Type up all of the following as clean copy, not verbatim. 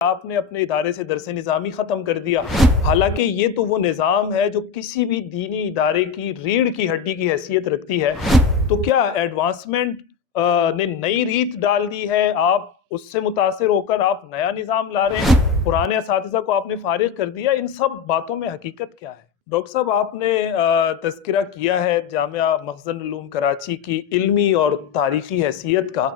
آپ نے اپنے ادارے سے درس نظامی ختم کر دیا، حالانکہ یہ تو وہ نظام ہے جو کسی بھی دینی ادارے کی ریڑھ کی ہڈی کی حیثیت رکھتی ہے۔ تو کیا ایڈوانسمنٹ نے نئی ریت ڈال دی ہے؟ آپ اس سے متاثر ہو کر آپ نیا نظام لا رہے ہیں، پرانے اساتذہ کو آپ نے فارغ کر دیا، ان سب باتوں میں حقیقت کیا ہے؟ ڈاکٹر صاحب، آپ نے تذکرہ کیا ہے جامعہ مخزن علوم کراچی کی علمی اور تاریخی حیثیت کا۔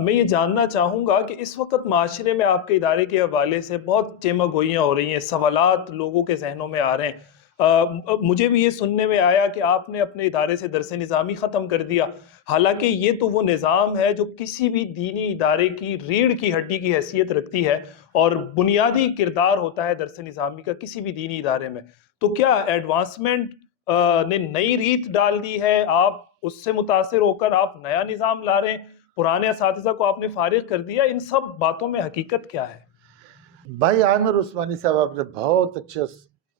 میں یہ جاننا چاہوں گا کہ اس وقت معاشرے میں آپ کے ادارے کے حوالے سے بہت چیمہ گوئیاں ہو رہی ہیں، سوالات لوگوں کے ذہنوں میں آ رہے ہیں۔ مجھے بھی یہ سننے میں آیا کہ آپ نے اپنے ادارے سے درس نظامی ختم کر دیا، حالانکہ یہ تو وہ نظام ہے جو کسی بھی دینی ادارے کی ریڑھ کی ہڈی کی حیثیت رکھتی ہے اور بنیادی کردار ہوتا ہے درس نظامی کا کسی بھی دینی ادارے میں۔ تو کیا ایڈوانسمنٹ نے نئی ریت ڈال دی ہے؟ آپ اس سے متاثر ہو کر آپ نیا نظام لا رہے ہیں، پرانے اساتذہ کو آپ نے فارغ کر دیا، ان سب باتوں میں حقیقت کیا ہے؟ بھائی عامر عثمانی صاحب، آپ نے بہت اچھا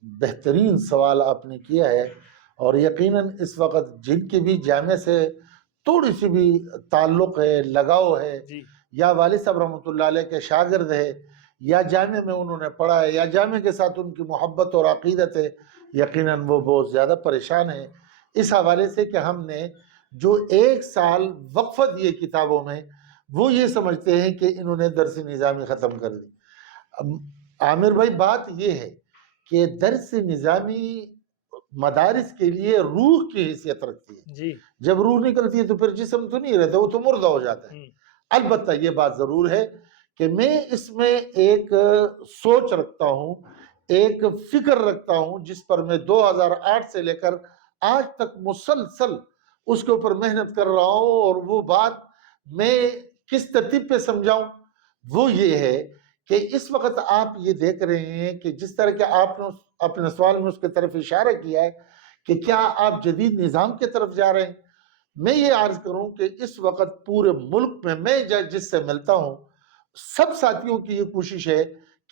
بہترین سوال آپ نے کیا ہے، اور یقیناً اس وقت جن کے بھی جامعہ سے تھوڑی سی بھی تعلق ہے، لگاؤ ہے، جی یا والد صاحب رحمۃ اللہ علیہ کے شاگرد ہے، یا جامعہ میں انہوں نے پڑھا ہے، یا جامعہ کے ساتھ ان کی محبت اور عقیدت ہے، یقیناً وہ بہت زیادہ پریشان ہیں اس حوالے سے کہ ہم نے جو 1 سال وقفہ دیے کتابوں میں، وہ یہ سمجھتے ہیں کہ انہوں نے درس نظامی ختم کر دی۔ عامر بھائی، بات یہ ہے کہ درس نظامی مدارس کے لیے روح کی حیثیت رکھتی ہے۔ جی جب روح نکلتی ہے تو پھر جسم تو نہیں رہتا، وہ تو مردہ ہو جاتا ہے۔ البتہ یہ بات ضرور ہے کہ میں اس میں ایک سوچ رکھتا ہوں، ایک فکر رکھتا ہوں، جس پر میں 2008 سے لے کر آج تک مسلسل اس کے اوپر محنت کر رہا ہوں، اور وہ بات میں کس ترتیب پہ سمجھاؤں، وہ یہ ہے کہ اس وقت آپ یہ دیکھ رہے ہیں کہ جس طرح کہ آپ نے اپنے سوال میں اس کی طرف اشارہ کیا ہے کہ کیا آپ جدید نظام کی طرف جا رہے ہیں۔ میں یہ عرض کروں کہ اس وقت پورے ملک میں جس سے ملتا ہوں، سب ساتھیوں کی یہ کوشش ہے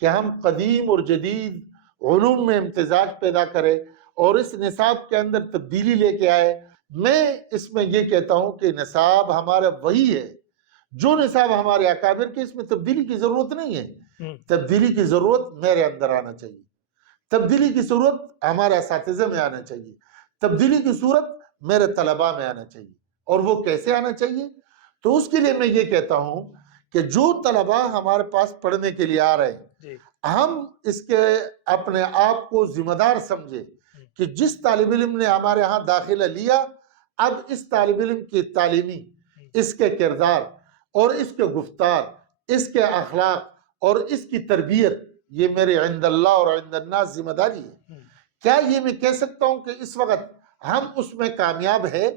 کہ ہم قدیم اور جدید علوم میں امتزاج پیدا کریں اور اس نصاب کے اندر تبدیلی لے کے آئے۔ میں اس میں یہ کہتا ہوں کہ نصاب ہمارا وہی ہے جو نصاب ہمارے اکابر کے، اس میں تبدیلی کی ضرورت نہیں ہے۔ تبدیلی کی ضرورت میرے اندر آنا چاہیے، تبدیلی کی صورت ہمارے اساتذہ میں آنا چاہیے، تبدیلی کی صورت میرے طلباء میں آنا چاہیے۔ اور وہ کیسے آنا چاہیے؟ تو اس کے لیے میں یہ کہتا ہوں کہ جو طلباء ہمارے پاس پڑھنے کے لیے آ رہے ہیں، ہم اس کے اپنے آپ کو ذمہ دار سمجھے کہ جس طالب علم نے ہمارے ہاں داخلہ لیا، اب اس طالب علم کی تعلیمی، اس کے کردار اور اس کے گفتار، اس کے اخلاق اور اس کی تربیت، یہ میرے عند اللہ اور عند الناس ذمہ داری ہے۔ کیا یہ میں کہہ سکتا ہوں کہ اس وقت ہم اس میں کامیاب ہے؟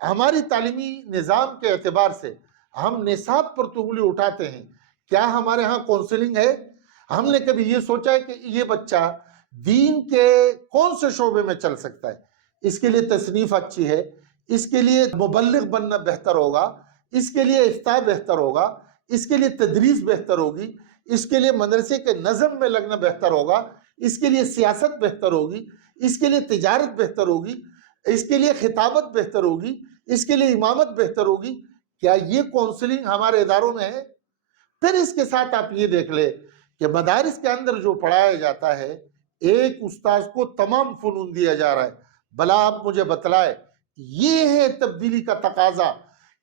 ہماری تعلیمی نظام کے اعتبار سے ہم نصاب پر تو انگلی اٹھاتے ہیں، کیا ہمارے ہاں کونسلنگ ہے؟ ہم نے کبھی یہ سوچا ہے کہ یہ بچہ دین کے کون سے شعبے میں چل سکتا ہے؟ اس کے لیے تصنیف اچھی ہے، اس کے لیے مبلغ بننا بہتر ہوگا، اس کے لیے افتاء بہتر ہوگا، اس کے لیے تدریس بہتر ہوگی، اس کے لیے مدرسے کے نظم میں لگنا بہتر ہوگا، اس کے لیے سیاست بہتر ہوگی، اس کے لیے تجارت بہتر ہوگی، اس کے لیے خطابت بہتر ہوگی، اس کے لیے امامت بہتر ہوگی۔ کیا یہ کونسلنگ ہمارے اداروں میں ہے؟ پھر اس کے ساتھ آپ یہ دیکھ لیں کہ مدارس کے اندر جو پڑھایا جاتا ہے، ایک استاذ کو تمام فنون دیا جا رہا ہے۔ بھلا آپ مجھے بتلائے، یہ ہے تبدیلی کا تقاضا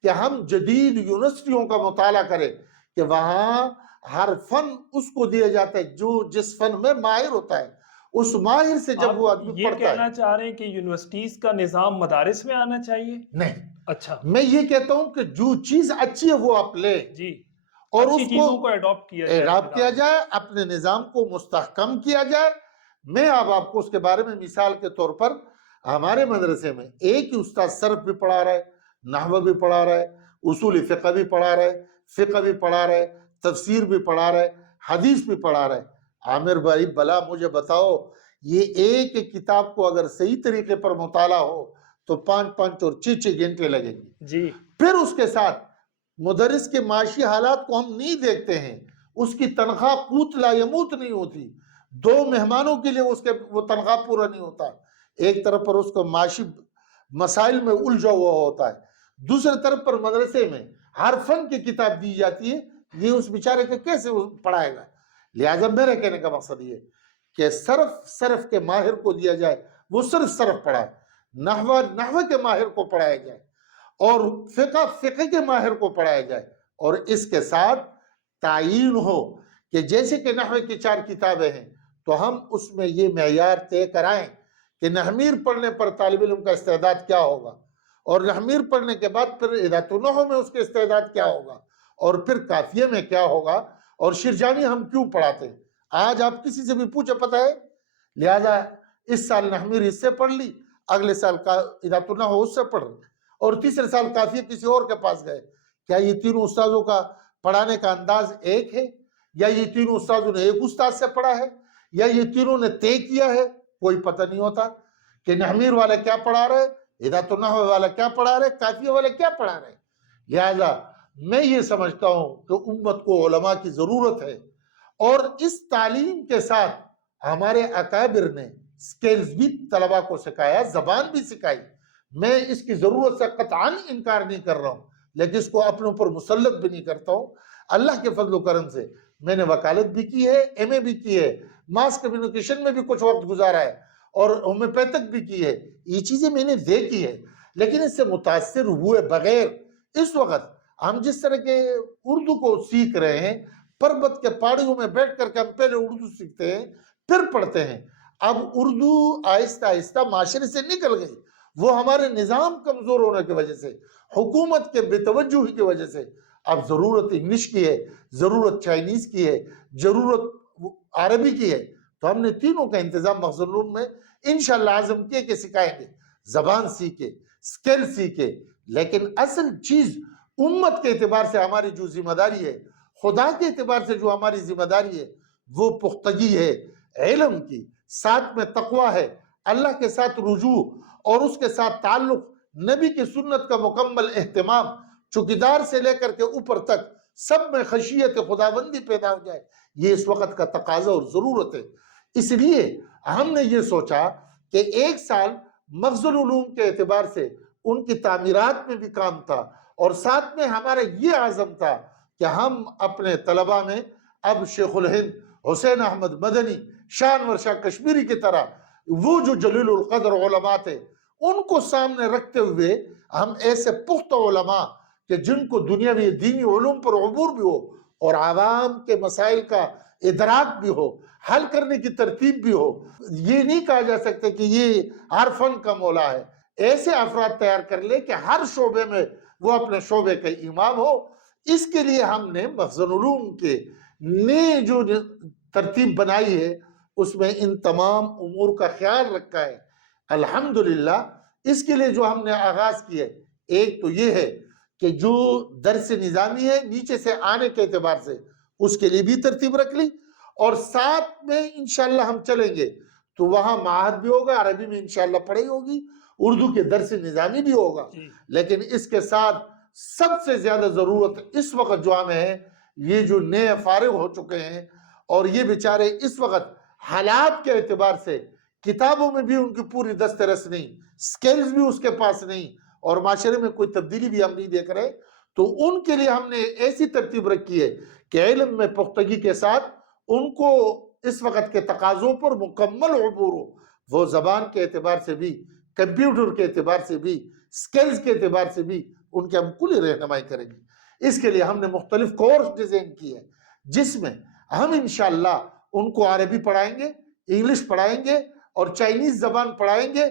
کہ ہم جدید یونیورسٹیوں کا مطالعہ کریں کہ وہاں ہر فن اس کو دیا جاتا ہے جو جس فن میں ماہر ہوتا ہے، اس ماہر سے جب وہ آدمی پڑھتا ہے۔ یہ کہنا چاہ رہے ہیں کہ یونیورسٹیز کا نظام مدارس میں آنا چاہیے؟ نہیں، اچھا، میں یہ کہتا ہوں کہ جو چیز اچھی ہے وہ آپ لیں، جی، اور اچھی اس چیزوں کو ایڈاپٹ کیا جائے، اپنے نظام کو مستحکم کیا جائے۔ میں اب آپ کو اس کے بارے میں مثال کے طور پر، ہمارے مدرسے میں ایک ہی استاد صرف بھی پڑھا رہا ہے، نحو بھی پڑھا رہا ہے، اصول فقہ بھی پڑھا رہا ہے، فقہ بھی پڑھا رہا ہے، تفسیر بھی پڑھا رہا ہے، حدیث بھی پڑھا رہا ہے۔ عامر بھائی، بلا مجھے بتاؤ، یہ ایک کتاب کو اگر صحیح طریقے پر مطالعہ ہو تو 5 اور 6 گھنٹے لگیں گے۔ جی، پھر اس کے ساتھ مدرس کے معاشی حالات کو ہم نہیں دیکھتے ہیں، اس کی تنخواہ قوت لا یموت نہیں ہوتی، 2 مہمانوں کے لیے وہ تنخواہ پورا نہیں ہوتا، ایک طرف پر اس کو معاشی مسائل میں الجھا ہوا ہوتا ہے، دوسرے طرف پر مدرسے میں ہر فن کی کتاب دی جاتی ہے۔ یہ اس بیچارے کے کیسے پڑھائے گا؟ لہٰذا میرے کہنے کا مقصد یہ کہ صرف کے ماہر کو دیا جائے، وہ صرف پڑھائے، نحو کے ماہر کو پڑھایا جائے، اور فقہ کے ماہر کو پڑھایا جائے، اور اس کے ساتھ تعین ہو کہ جیسے کہ نحو کی 4 کتابیں ہیں تو ہم اس میں یہ معیار طے کرائیں کہ نحمیر پڑھنے پر طالب علم کا استعداد کیا ہوگا، اور نحمیر پڑھنے کے بعد پھر اداۃ النحو میں اس کے استعداد کیا ہوگا، اور پھر قافیے میں کیا ہوگا، اور شرجانی ہم کیوں پڑھاتے ہیں۔ آج آپ کسی سے بھی پوچھے پتہ ہے، لہذا اس سال نحمیر اس سے پڑھ لی، اگلے سال کا اداۃ النحو اس سے پڑھ لی، اور تیسرے سال قافیہ کسی اور کے پاس گئے۔ کیا یہ تینوں استاذوں کا پڑھانے کا انداز ایک ہے، یا یہ تینوں استاذوں نے ایک استاد سے پڑھا ہے، یا یہ تینوں نے طے کیا ہے؟ کوئی پتہ نہیں ہوتا کہ نحمیر والا کیا پڑھا رہے، اداۃ النحو والا کیا پڑھا رہے، قافیہ والا کیا پڑھا رہے۔ لہذا میں یہ سمجھتا ہوں کہ امت کو علماء کی ضرورت ہے، اور اس تعلیم کے ساتھ ہمارے اکابر نے سکیلز بھی طلباء کو سکھایا، زبان بھی سکھائی۔ میں اس کی ضرورت سے قطعاً انکار نہیں کر رہا ہوں، لیکن اس کو اپنے اوپر مسلط بھی نہیں کرتا ہوں۔ اللہ کے فضل و کرم سے میں نے وکالت بھی کی ہے، ایم اے بھی کی ہے، ماس کمیونیکیشن میں بھی کچھ وقت گزارا ہے، اور ہومیوپیتھک بھی کی ہے۔ یہ چیزیں میں نے دیکھی ہے، لیکن اس سے متاثر ہوئے بغیر اس وقت ہم جس طرح کے اردو کو سیکھ رہے ہیں، پربت کے پہاڑیوں میں بیٹھ کر کے ہم پہلے اردو سیکھتے ہیں پھر پڑھتے ہیں۔ اب اردو آہستہ آہستہ معاشرے سے نکل گئی، وہ ہمارے نظام کمزور ہونے کی وجہ سے، حکومت کے بے توجہی کی وجہ سے اب ضرورت انگلش کی ہے، ضرورت چائنیز کی ہے، ضرورت عربی کی ہے۔ تو ہم نے تینوں کا انتظام مخزن العلوم میں انشاءاللہ عزم کیے کہ سکھائیں گے، زبان سیکھے، سکیل سیکھے، لیکن اصل چیز امت کے اعتبار سے ہماری جو ذمہ داری ہے، خدا کے اعتبار سے جو ہماری ذمہ داری ہے، وہ پختگی ہے علم کی، ساتھ میں تقوی ہے، اللہ کے ساتھ رجوع، اور اس کے ساتھ تعلق، نبی کی سنت کا مکمل اہتمام، چوکیدار سے لے کر کے اوپر تک سب میں خشیت خداوندی پیدا ہو جائے۔ یہ اس وقت کا تقاضا اور ضرورت ہے۔ اس لیے ہم نے یہ سوچا کہ 1 سال مخزن العلوم کے اعتبار سے ان کی تعمیرات میں بھی کام تھا، اور ساتھ میں ہمارا یہ عزم تھا کہ ہم اپنے طلباء میں اب شیخ الہند حسین احمد مدنی، شاہ انور شاہ کشمیری کی طرح وہ جو جلیل القدر علماء تھے، ان کو سامنے رکھتے ہوئے ہم ایسے پختہ علماء کہ جن کو دنیاوی دینی علوم پر عبور بھی ہو، اور عوام کے مسائل کا ادراک بھی ہو، حل کرنے کی ترتیب بھی ہو۔ یہ نہیں کہا جا سکتا کہ یہ ہر فن کا مولا ہے۔ ایسے افراد تیار کر لے کہ ہر شعبے میں وہ اپنے شعبے کا امام ہو۔ اس کے لیے ہم نے مخزن علوم کے نئے جو ترتیب بنائی ہے، اس میں ان تمام امور کا خیال رکھا ہے۔ الحمدللہ اس کے لیے جو ہم نے آغاز کیا ہے، ایک تو یہ ہے کہ جو درس نظامی ہے نیچے سے آنے کے اعتبار سے اس کے لیے بھی ترتیب رکھ لی، اور ساتھ میں انشاءاللہ ہم چلیں گے تو وہاں معہد بھی ہوگا، عربی میں انشاءاللہ پڑھائی ہوگی، اردو کے درس نظامی بھی ہوگا۔ لیکن اس کے ساتھ سب سے زیادہ ضرورت اس وقت جو ہمیں ہے، یہ جو نئے فارغ ہو چکے ہیں اور یہ بیچارے اس وقت حالات کے اعتبار سے کتابوں میں بھی ان کی پوری دسترس نہیں، سکیلز بھی اس کے پاس نہیں، اور معاشرے میں کوئی تبدیلی بھی ہم نہیں دیکھ رہے، تو ان کے لیے ہم نے ایسی ترتیب رکھی ہے کہ علم میں پختگی کے ساتھ ان کو اس وقت کے تقاضوں پر مکمل عبور ہو۔ وہ زبان کے اعتبار سے بھی، کمپیوٹر کے اعتبار سے بھی، سکیلز کے اعتبار سے بھی ان کے ہم کلی رہنمائی کریں گے۔ اس کے لیے ہم نے مختلف کورس ڈیزائن کیے ہیں، جس میں ہم انشاءاللہ ان کو عربی پڑھائیں گے، انگلش پڑھائیں گے، اور چائنیز زبان پڑھائیں گے۔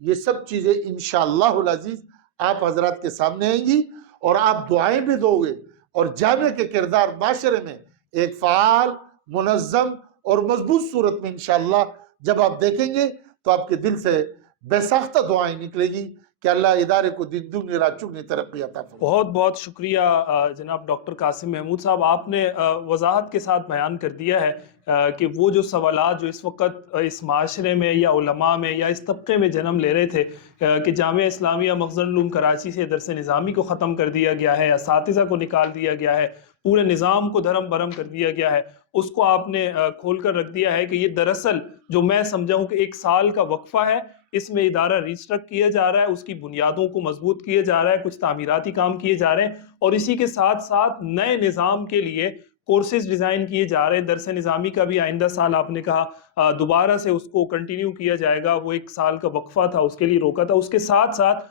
یہ سب چیزیں انشاءاللہ العزیز آپ حضرات کے سامنے آئیں گی، اور آپ دعائیں بھی دو گے، اور جامع کے کردار معاشرے میں ایک فعال، منظم اور مضبوط صورت میں انشاءاللہ جب آپ دیکھیں گے تو آپ کے دل سے بے ساختہ دعائیں نکلے گی کہ اللہ ادارے کو دن دگنی رات چگنی ترقی عطا فرمائے۔ بہت بہت شکریہ جناب ڈاکٹر قاسم محمود صاحب، آپ نے وضاحت کے ساتھ بیان کر دیا ہے کہ وہ جو سوالات جو اس وقت اس معاشرے میں یا علماء میں یا اس طبقے میں جنم لے رہے تھے کہ جامعہ اسلامیہ مخزن العلوم کراچی سے درس نظامی کو ختم کر دیا گیا ہے، اساتذہ کو نکال دیا گیا ہے، پورے نظام کو دھرم برہم کر دیا گیا ہے، اس کو آپ نے کھول کر رکھ دیا ہے کہ یہ دراصل جو میں سمجھا ہوں کہ 1 سال کا وقفہ ہے، اس میں ادارہ ریسٹرکٹ کیا جا رہا ہے، اس کی بنیادوں کو مضبوط کیا جا رہا ہے، کچھ تعمیراتی کام کیے جا رہے ہیں، اور اسی کے ساتھ ساتھ نئے نظام کے لیے کورسز ڈیزائن کیے جا رہے ہیں، درس نظامی کا بھی آئندہ سال آپ نے کہا دوبارہ سے اس کو کنٹینیو کیا جائے گا، وہ 1 سال کا وقفہ تھا اس کے لیے روکا تھا، اس کے ساتھ ساتھ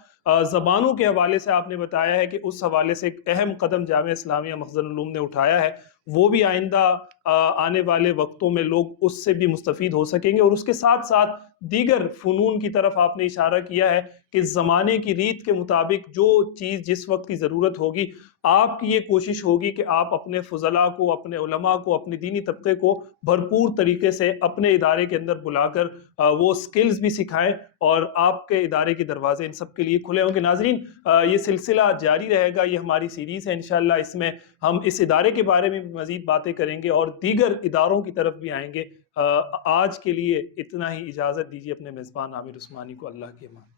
زبانوں کے حوالے سے آپ نے بتایا ہے کہ اس حوالے سے ایک اہم قدم جامعہ اسلامیہ مخزن العلوم نے اٹھایا ہے، وہ بھی آئندہ آنے والے وقتوں میں لوگ اس سے بھی مستفید ہو سکیں گے، اور اس کے ساتھ ساتھ دیگر فنون کی طرف آپ نے اشارہ کیا ہے کہ زمانے کی ریت کے مطابق جو چیز جس وقت کی ضرورت ہوگی، آپ کی یہ کوشش ہوگی کہ آپ اپنے فضلاء کو، اپنے علماء کو، اپنے دینی طبقے کو بھرپور طریقے سے اپنے ادارے کے اندر بلا کر وہ سکلز بھی سکھائیں، اور آپ کے ادارے کے دروازے ان سب کے لیے کھلے ہوں گے۔ ناظرین، یہ سلسلہ جاری رہے گا، یہ ہماری سیریز ہے، انشاءاللہ اس میں ہم اس ادارے کے بارے میں مزید باتیں کریں گے اور دیگر اداروں کی طرف بھی آئیں گے۔ آج کے لیے اتنا ہی، اجازت دیجیے اپنے میزبان عامر عثمانی کو۔ اللہ کے امان۔